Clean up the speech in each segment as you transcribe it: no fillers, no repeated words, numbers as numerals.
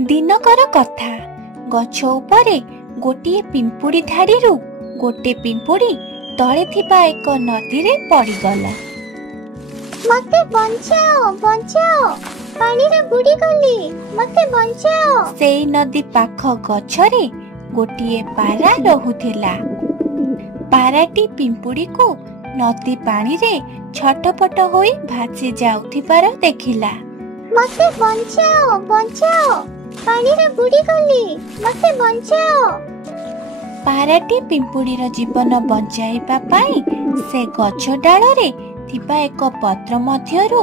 दिनकर कथा गछ उपरे गोटे पिंपुड़ी धाड़ीरू गोटे पिंपुड़ी तले थिबा एक नदी रे पड़ीगला। मते बंचाओ बंचाओ पानी रे बुड़ी गली मते बंचाओ। सेई नदी पाख गछरे गोटे पारा रहुथिला। पाराटी पिंपुड़ी को नदी पानी रे छटपट होई भासी जाउथिबार देखिला। मते बंचाओ बंचाओ पानी रे बुड़ी गली मते बंचाओ। पाराटी पिंपुड़ी रो जीवन बंचाइबा पाई से गछ डाल रे थिबा एक पत्र मध्यरु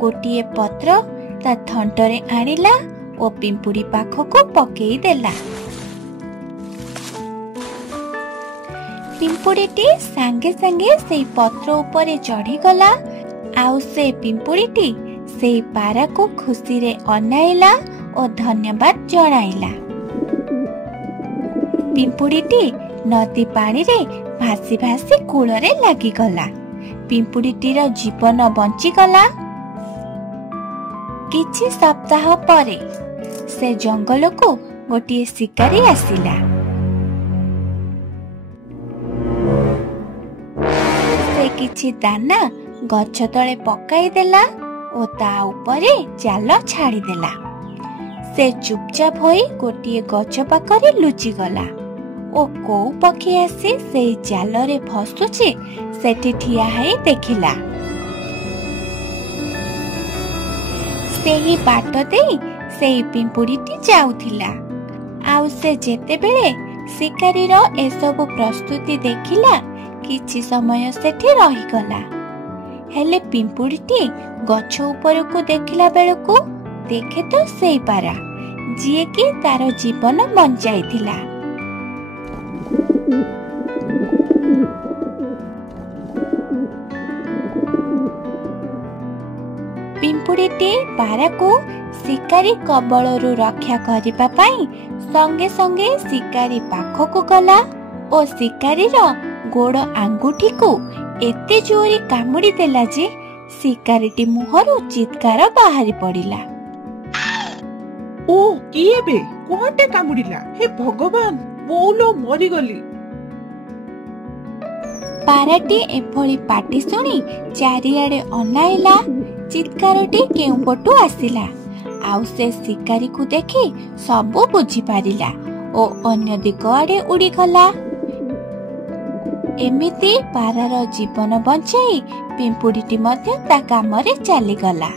गोटे पत्र ता थंटरे आनिला ओ पिंपुड़ी पाखको पकेई देला। पिंपुड़ीटी सांगे सांगे से पत्र उपरे चढ़ी गला। आउ से पिंपुड़ीटी से पारा को खुशी रे अनाइला और धन्यवाद जणाइला। पिंपुड़ीटी नदी पानी रे भासी भासी कूल रे लागी गला। पिंपुड़ीटीर जीवन बंची गला। किछि सप्ताह परे से जंगल को गोटे शिकारी आसिला। से किछि दाना गछ तले पकाई देला ओ ता उपरे जाल छाड़ी देला। से चुपचाप होई गोटे गछ पाखरे लुचि गला। ओ को पक्षी आसी से जाल रे फसुछि सेठी ठिया है देखिला। सेही बाट देई सेही पिंपुड़ीटी जाउथिला। आउ से जेते बेले शिकारी रो एसबु प्रस्तुति देखिला किछि समय सेठी रही गला। हेले पिंपुड़ीटी गछ ऊपर को देखिला बेलको देखे तो सेई पारा जिए कि तार जीवन बंचाइथिला। पिंपुड़ीटी पारा को शिकारी कबलरू रक्षा करिबा पाई संगे संगे शिकारी पाखको गला ओ शिकारी रो गोड़ आंगुठी को एते जोरी कामुड़ी देला जे शिकारीटी मुहरु चित्कार बाहरी पड़िला। ओ किए बे कोहटे कामुड़िला हे भगवान बोलो मरी गली। पाराटी एभली पाटी सुनी चारिआडे अनाइला। चित्कारटी केउ पटु आसिला। आउ से शिकारी को देखि सबु बुझी पारिला ओ अन्य दिग आडे उड़ी गला। एमिति पारार जीवन बंचाई पिंपुड़ीटी मध्य ता कामरे चली गला।